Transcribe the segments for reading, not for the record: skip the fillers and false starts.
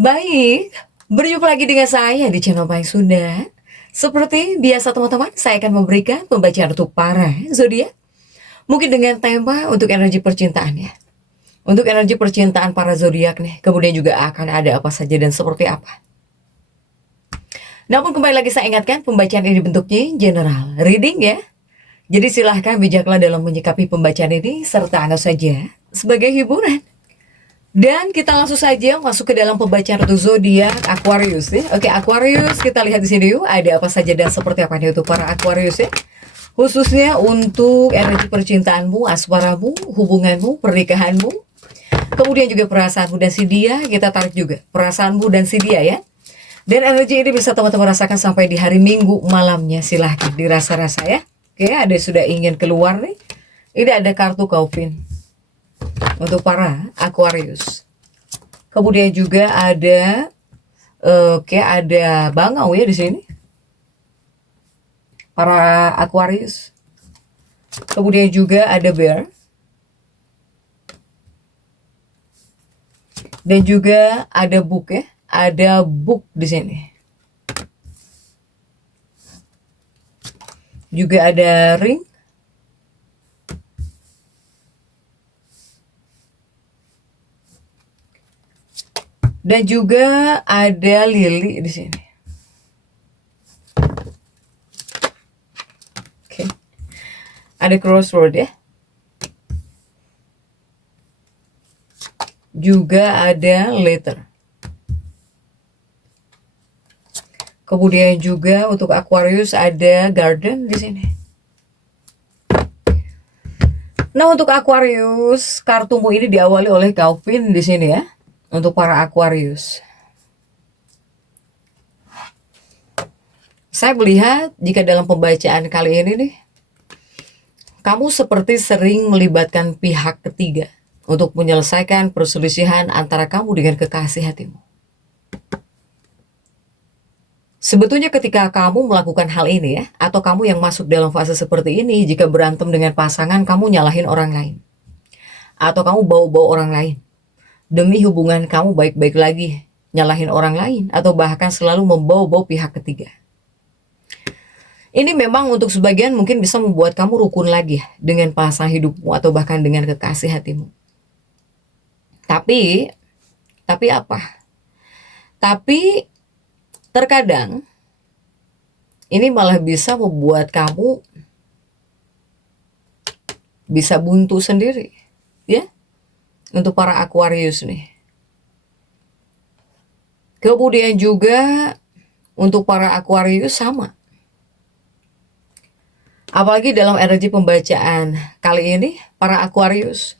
Baik, berjumpa lagi dengan saya di channel Baik Sunda. Seperti biasa teman-teman, saya akan memberikan pembacaan untuk para zodiak. Mungkin dengan tema untuk energi percintaannya. Untuk energi percintaan para zodiak nih, kemudian juga akan ada apa saja dan seperti apa. Namun kembali lagi saya ingatkan, pembacaan ini bentuknya general reading ya. Jadi silahkan bijaklah dalam menyikapi pembacaan ini serta anggap saja sebagai hiburan. Dan kita langsung saja masuk ke dalam pembacaan untuk zodiak Aquarius ya. Oke, Aquarius, kita lihat di sini yuk ada apa saja dan seperti apa nih untuk para Aquarius ya. Khususnya untuk energi percintaanmu, asmaramu, hubunganmu, pernikahanmu, kemudian juga perasaanmu dan si dia, kita tarik juga perasaanmu dan si dia ya. Dan energi ini bisa teman-teman rasakan sampai di hari Minggu malamnya, silahkan dirasa-rasa ya. Oke, ada sudah ingin keluar nih. Ini ada kartu Coffin untuk para Aquarius. Kemudian juga ada ada bangau ya di sini. Para Aquarius. Kemudian juga ada bear. Dan juga ada book ya. Ada book di sini. Juga ada ring. Dan juga ada lili di sini. Oke. Ada crossroad ya. Juga ada letter. Kemudian juga untuk Aquarius ada garden di sini. Nah, untuk Aquarius, kartumu ini diawali oleh Calvin di sini ya. Untuk para Aquarius. Saya melihat jika dalam pembacaan kali ini nih, kamu seperti sering melibatkan pihak ketiga untuk menyelesaikan perselisihan antara kamu dengan kekasih hatimu. Sebetulnya ketika kamu melakukan hal ini ya, atau kamu yang masuk dalam fase seperti ini, jika berantem dengan pasangan, kamu nyalahin orang lain. Atau kamu bawa-bawa orang lain. Demi hubungan kamu baik-baik lagi, nyalahin orang lain, atau bahkan selalu membawa-bawa pihak ketiga. Ini memang untuk sebagian mungkin bisa membuat kamu rukun lagi dengan pasangan hidupmu atau bahkan dengan kekasih hatimu. Tapi apa? Tapi terkadang ini malah bisa membuat kamu bisa buntu sendiri, ya. Untuk para Aquarius nih. Kemudian juga untuk para Aquarius sama. Apalagi dalam energi pembacaan kali ini, para Aquarius,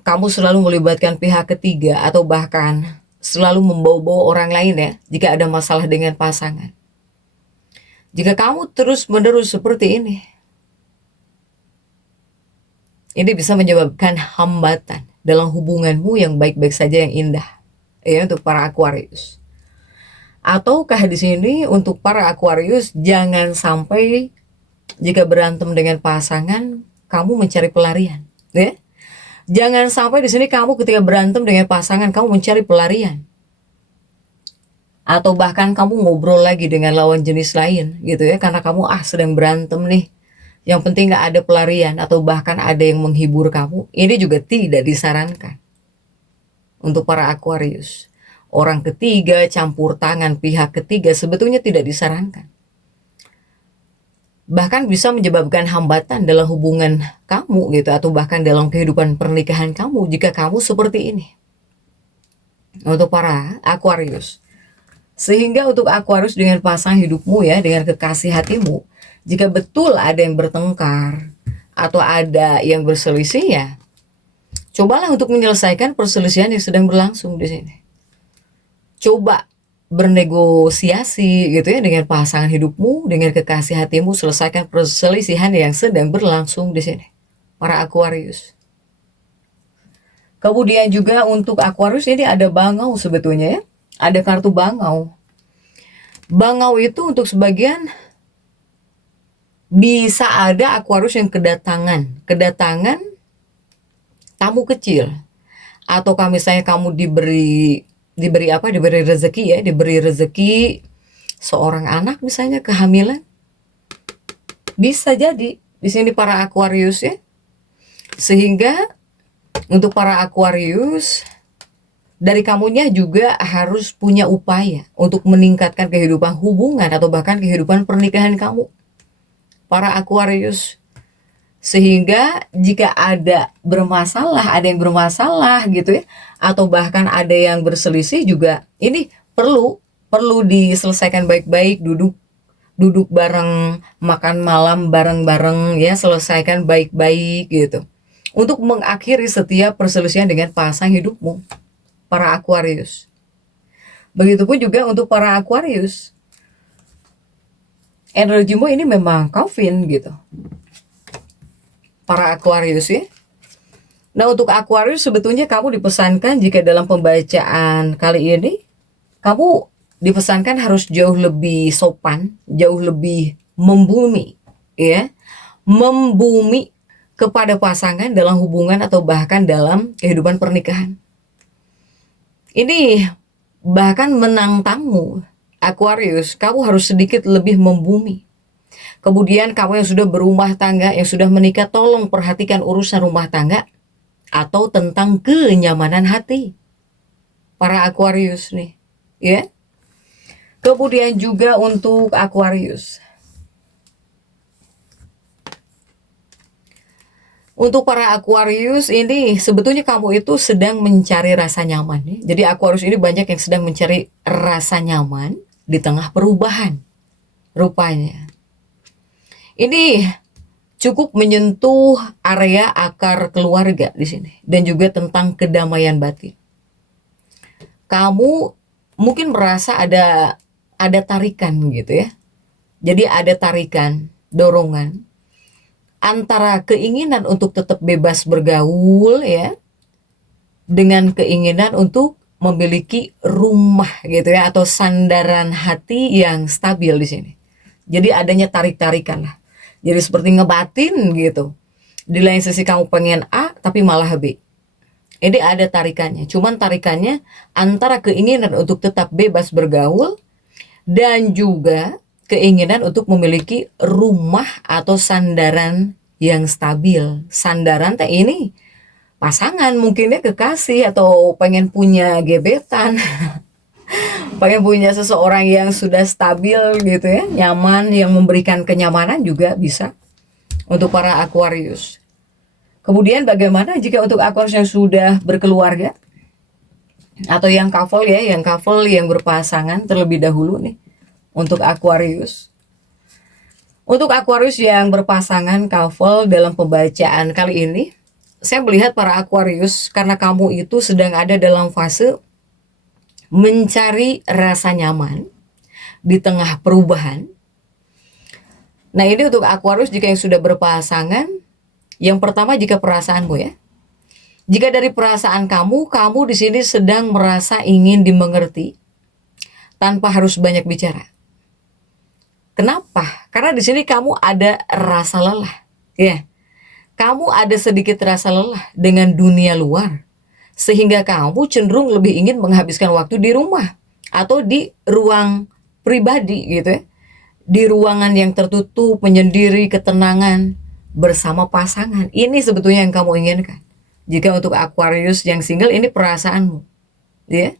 kamu selalu melibatkan pihak ketiga atau bahkan selalu membawa-bawa orang lain ya, jika ada masalah dengan pasangan. Jika kamu terus-menerus seperti ini bisa menyebabkan hambatan dalam hubunganmu yang baik-baik saja, yang indah ya, untuk para Aquarius. Ataukah di sini untuk para Aquarius, jangan sampai jika berantem dengan pasangan kamu mencari pelarian ya. Jangan sampai di sini kamu ketika berantem dengan pasangan kamu mencari pelarian, atau bahkan kamu ngobrol lagi dengan lawan jenis lain gitu ya, karena kamu sedang berantem nih. Yang penting gak ada pelarian atau bahkan ada yang menghibur kamu. Ini juga tidak disarankan untuk para Aquarius. Orang ketiga, campur tangan pihak ketiga sebetulnya tidak disarankan. Bahkan bisa menyebabkan hambatan dalam hubungan kamu gitu, atau bahkan dalam kehidupan pernikahan kamu jika kamu seperti ini. Untuk para Aquarius. Sehingga untuk Aquarius dengan pasangan hidupmu ya, dengan kekasih hatimu, jika betul ada yang bertengkar atau ada yang berselisih ya, cobalah untuk menyelesaikan perselisihan yang sedang berlangsung di sini. Coba bernegosiasi gitu ya dengan pasangan hidupmu, dengan kekasih hatimu, selesaikan perselisihan yang sedang berlangsung di sini. Para Aquarius. Kemudian juga untuk Aquarius ini ada bangau sebetulnya ya. Ada kartu bangau. Bangau itu untuk sebagian bisa ada Aquarius yang kedatangan tamu kecil, atau misalnya kamu diberi Diberi apa? Diberi rezeki ya, diberi rezeki seorang anak misalnya, kehamilan. Bisa jadi di sini para Aquarius ya. Sehingga untuk para Aquarius, dari kamunya juga harus punya upaya untuk meningkatkan kehidupan hubungan atau bahkan kehidupan pernikahan kamu, para Aquarius. Sehingga jika ada yang bermasalah gitu ya, atau bahkan ada yang berselisih juga, ini perlu diselesaikan baik-baik, duduk bareng, makan malam bareng-bareng ya, selesaikan baik-baik gitu. Untuk mengakhiri setiap perselisihan dengan pasang hidupmu, para Aquarius. Begitupun juga untuk para Aquarius. Energimu ini memang Calvin gitu. Para Aquarius ya. Nah, untuk Aquarius sebetulnya kamu dipesankan jika dalam pembacaan kali ini, kamu dipesankan harus jauh lebih sopan, jauh lebih membumi ya. Membumi kepada pasangan dalam hubungan atau bahkan dalam kehidupan pernikahan. Ini bahkan menantangmu, Aquarius, kamu harus sedikit lebih membumi. Kemudian kamu yang sudah berumah tangga, yang sudah menikah, tolong perhatikan urusan rumah tangga atau tentang kenyamanan hati, para Aquarius nih, ya. Kemudian juga untuk Aquarius, untuk para Aquarius ini sebetulnya kamu itu sedang mencari rasa nyaman ya. Jadi Aquarius ini banyak yang sedang mencari rasa nyaman di tengah perubahan rupanya. Ini cukup menyentuh area akar keluarga di sini dan juga tentang kedamaian batin. Kamu mungkin merasa ada tarikan gitu ya. Jadi ada tarikan, dorongan antara keinginan untuk tetap bebas bergaul ya, dengan keinginan untuk memiliki rumah gitu ya, atau sandaran hati yang stabil di sini. Jadi adanya tarik-tarikan lah. Jadi seperti ngebatin gitu. Di lain sisi kamu pengen A tapi malah B. Ini ada tarikannya. Cuman tarikannya antara keinginan untuk tetap bebas bergaul dan juga keinginan untuk memiliki rumah atau sandaran yang stabil. Sandaran teh ini pasangan, mungkinnya kekasih, atau pengen punya gebetan. Pengen punya seseorang yang sudah stabil gitu ya, nyaman, yang memberikan kenyamanan juga bisa untuk para Aquarius. Kemudian bagaimana jika untuk Aquarius yang sudah berkeluarga atau yang couple ya, yang berpasangan terlebih dahulu nih untuk Aquarius. Untuk Aquarius yang berpasangan couple dalam pembacaan kali ini, saya melihat para Aquarius, karena kamu itu sedang ada dalam fase mencari rasa nyaman di tengah perubahan. Nah, ini untuk Aquarius jika yang sudah berpasangan, yang pertama jika perasaanmu ya. Jika dari perasaan kamu di sini sedang merasa ingin dimengerti tanpa harus banyak bicara. Kenapa? Karena di sini kamu ada rasa lelah, ya. Kamu ada sedikit rasa lelah dengan dunia luar. Sehingga kamu cenderung lebih ingin menghabiskan waktu di rumah atau di ruang pribadi gitu ya. Di ruangan yang tertutup, menyendiri, ketenangan bersama pasangan. Ini sebetulnya yang kamu inginkan. Jika untuk Aquarius yang single, ini perasaanmu, ya.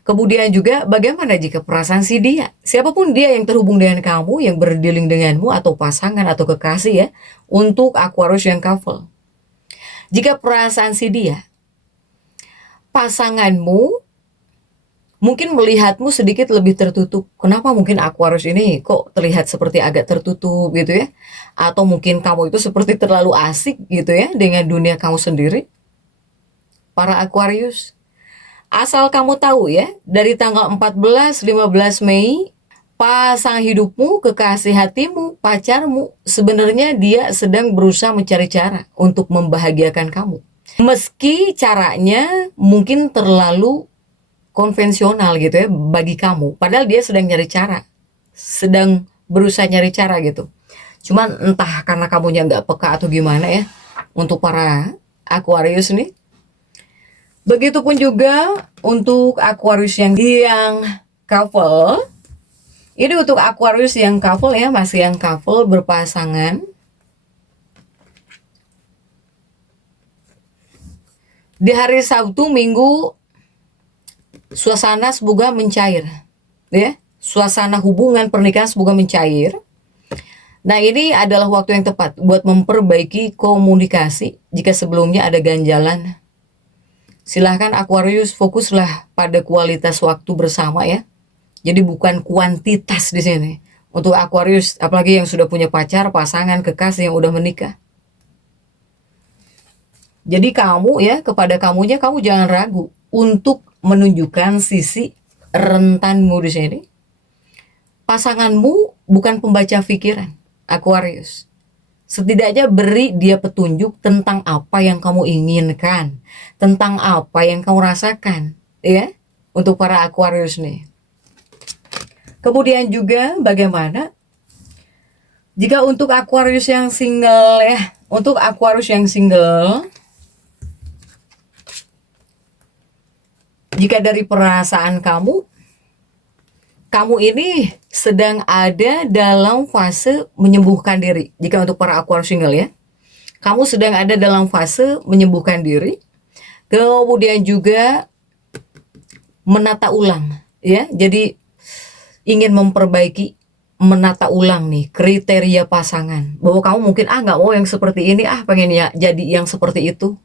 Kemudian juga bagaimana jika perasaan si dia? Siapapun dia yang terhubung dengan kamu, yang berdealing denganmu atau pasangan atau kekasih ya, untuk Aquarius yang couple. Jika perasaan si dia, pasanganmu mungkin melihatmu sedikit lebih tertutup. Kenapa mungkin Aquarius ini kok terlihat seperti agak tertutup gitu ya? Atau mungkin kamu itu seperti terlalu asik gitu ya dengan dunia kamu sendiri? Para Aquarius, asal kamu tahu ya, dari tanggal 14-15 Mei, pasangan hidupmu, kekasih hatimu, pacarmu, sebenarnya dia sedang berusaha mencari cara untuk membahagiakan kamu. Meski caranya mungkin terlalu konvensional gitu ya bagi kamu, padahal dia sedang nyari cara, sedang berusaha nyari cara gitu. Cuman entah karena kamunya nggak peka atau gimana ya, untuk para Aquarius nih. Begitupun juga untuk Aquarius yang couple, ini untuk Aquarius yang couple ya, masih yang couple berpasangan. Di hari Sabtu, Minggu, suasana semoga mencair, ya. Suasana hubungan pernikahan semoga mencair. Nah, ini adalah waktu yang tepat buat memperbaiki komunikasi jika sebelumnya ada ganjalan. Silahkan Aquarius fokuslah pada kualitas waktu bersama ya. Jadi bukan kuantitas di sini. Untuk Aquarius, apalagi yang sudah punya pacar, pasangan, kekasih yang udah menikah. Jadi kamu ya, kepada kamunya kamu jangan ragu untuk menunjukkan sisi rentanmu di sini. Pasanganmu bukan pembaca pikiran, Aquarius. Setidaknya beri dia petunjuk tentang apa yang kamu inginkan, tentang apa yang kamu rasakan, ya, untuk para Aquarius nih. Kemudian juga bagaimana jika untuk Aquarius yang single ya, untuk Aquarius yang single, jika dari perasaan kamu ini sedang ada dalam fase menyembuhkan diri. Jika untuk para Aquarius single ya, kamu sedang ada dalam fase menyembuhkan diri. Kemudian juga menata ulang ya. Jadi ingin memperbaiki, menata ulang nih kriteria pasangan. Bahwa kamu mungkin nggak mau yang seperti ini, pengen ya jadi yang seperti itu.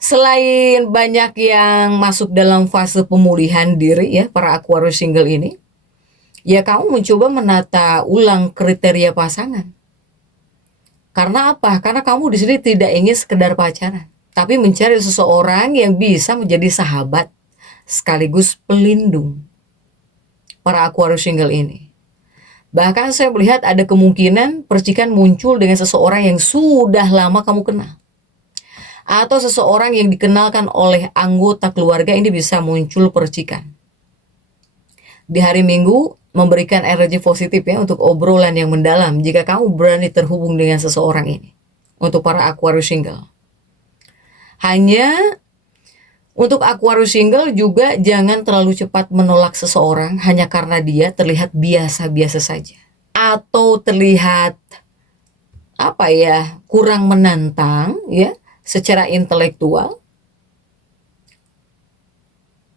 Selain banyak yang masuk dalam fase pemulihan diri ya, para Aquarius single ini, ya kamu mencoba menata ulang kriteria pasangan. Karena apa? Karena kamu di sini tidak ingin sekedar pacaran, tapi mencari seseorang yang bisa menjadi sahabat sekaligus pelindung para Aquarius single ini. Bahkan saya melihat ada kemungkinan percikan muncul dengan seseorang yang sudah lama kamu kenal. Atau seseorang yang dikenalkan oleh anggota keluarga, ini bisa muncul percikan. Di hari Minggu memberikan energi positif ya untuk obrolan yang mendalam jika kamu berani terhubung dengan seseorang ini. Untuk para Aquarius single. Hanya untuk Aquarius single juga jangan terlalu cepat menolak seseorang hanya karena dia terlihat biasa-biasa saja. Atau terlihat kurang menantang ya. Secara intelektual,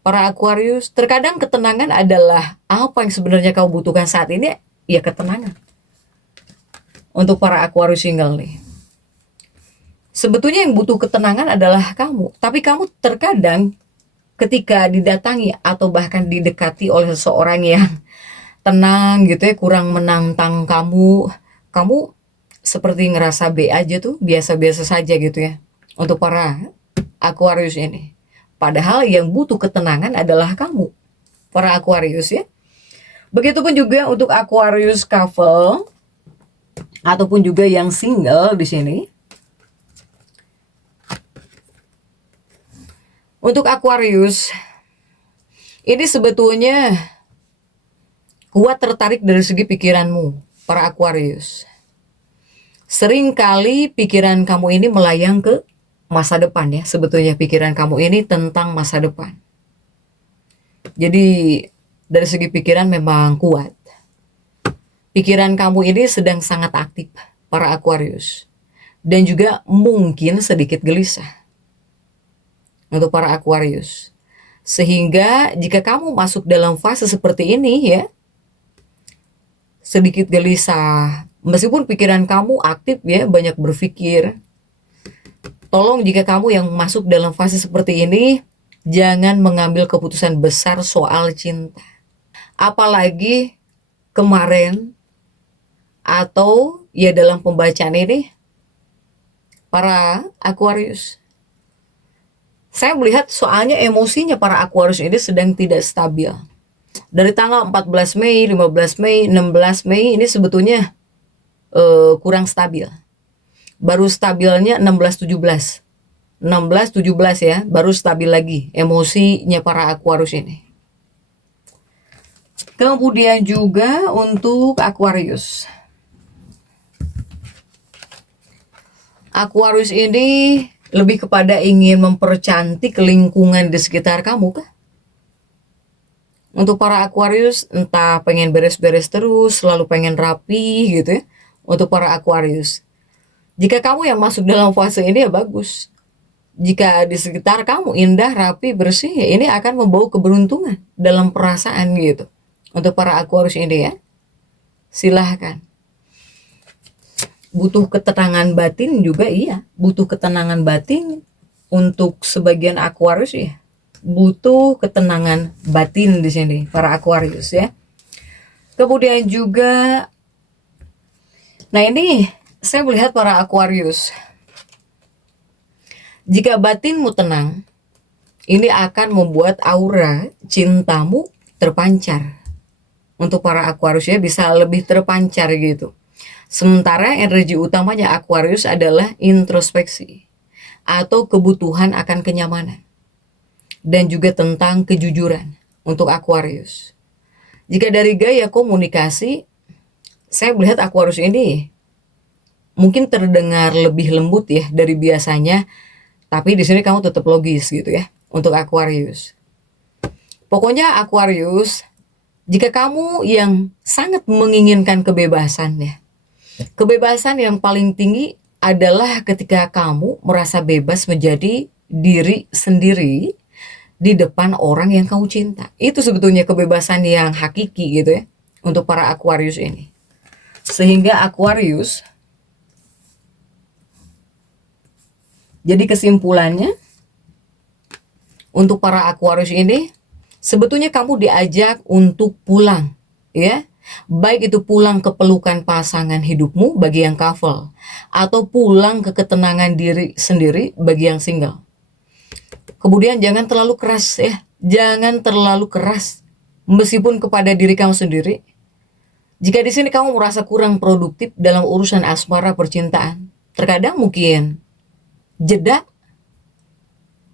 para Aquarius, terkadang ketenangan adalah apa yang sebenarnya kau butuhkan saat ini, ya ketenangan. Untuk para Aquarius single nih, sebetulnya yang butuh ketenangan adalah kamu, tapi kamu terkadang ketika didatangi atau bahkan didekati oleh seseorang yang tenang gitu ya, kurang menantang kamu seperti ngerasa B aja tuh, biasa-biasa saja gitu ya. Untuk para Aquarius ini. Padahal yang butuh ketenangan adalah kamu, para Aquarius ya. Begitupun juga untuk Aquarius couple ataupun juga yang single di sini. Untuk Aquarius, ini sebetulnya kuat tertarik dari segi pikiranmu, para Aquarius. Seringkali pikiran kamu ini melayang ke masa depan ya, sebetulnya pikiran kamu ini tentang masa depan. Jadi dari segi pikiran memang kuat. Pikiran kamu ini sedang sangat aktif, para Aquarius. Dan juga mungkin sedikit gelisah. Untuk para Aquarius. Sehingga jika kamu masuk dalam fase seperti ini ya, sedikit gelisah, meskipun pikiran kamu aktif ya, banyak berpikir. Tolong jika kamu yang masuk dalam fase seperti ini, jangan mengambil keputusan besar soal cinta. Apalagi kemarin atau ya dalam pembacaan ini, para Aquarius. Saya melihat soalnya emosinya para Aquarius ini sedang tidak stabil. Dari tanggal 14 Mei, 15 Mei, 16 Mei ini sebetulnya kurang stabil. Baru stabilnya 16-17 ya, baru stabil lagi emosinya para Aquarius ini. Kemudian juga untuk Aquarius ini Lebih kepada ingin mempercantik lingkungan di sekitar kamu kah? Untuk para Aquarius, entah pengen beres-beres terus, selalu pengen rapi gitu ya. Untuk para Aquarius, jika kamu yang masuk dalam fase ini ya bagus. Jika di sekitar kamu indah, rapi, bersih, ya ini akan membawa keberuntungan dalam perasaan gitu. Untuk para Aquarius ini ya, silahkan. Butuh ketenangan batin juga iya, butuh ketenangan batin untuk sebagian Aquarius ya. Butuh ketenangan batin di sini para Aquarius ya. Kemudian juga, nah ini saya melihat para Aquarius, jika batinmu tenang, ini akan membuat aura cintamu terpancar. Untuk para Aquarius ya, bisa lebih terpancar gitu. Sementara energi utamanya Aquarius adalah introspeksi atau kebutuhan akan kenyamanan. Dan juga tentang kejujuran untuk Aquarius. Jika dari gaya komunikasi, saya melihat Aquarius ini mungkin terdengar lebih lembut ya dari biasanya, tapi di sini kamu tetap logis gitu ya untuk Aquarius. Pokoknya Aquarius, jika kamu yang sangat menginginkan kebebasan ya, kebebasan yang paling tinggi adalah ketika kamu merasa bebas menjadi diri sendiri di depan orang yang kamu cinta. Itu sebetulnya kebebasan yang hakiki gitu ya untuk para Aquarius ini. Sehingga Aquarius, jadi kesimpulannya untuk para Aquarius ini, sebetulnya kamu diajak untuk pulang ya. Baik itu pulang ke pelukan pasangan hidupmu bagi yang couple, atau pulang ke ketenangan diri sendiri bagi yang single. Kemudian jangan terlalu keras ya, jangan terlalu keras meskipun kepada diri kamu sendiri. Jika di sini kamu merasa kurang produktif dalam urusan asmara percintaan, terkadang mungkin jeda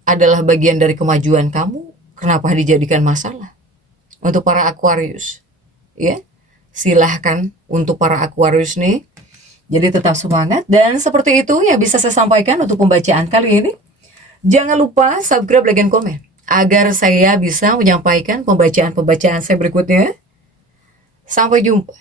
adalah bagian dari kemajuan kamu. Kenapa dijadikan masalah? Untuk para Aquarius, ya silahkan untuk para Aquarius nih. Jadi tetap semangat, dan seperti itu ya bisa saya sampaikan untuk pembacaan kali ini. Jangan lupa subscribe, like, dan komen agar saya bisa menyampaikan pembacaan-pembacaan saya berikutnya. Sampai jumpa.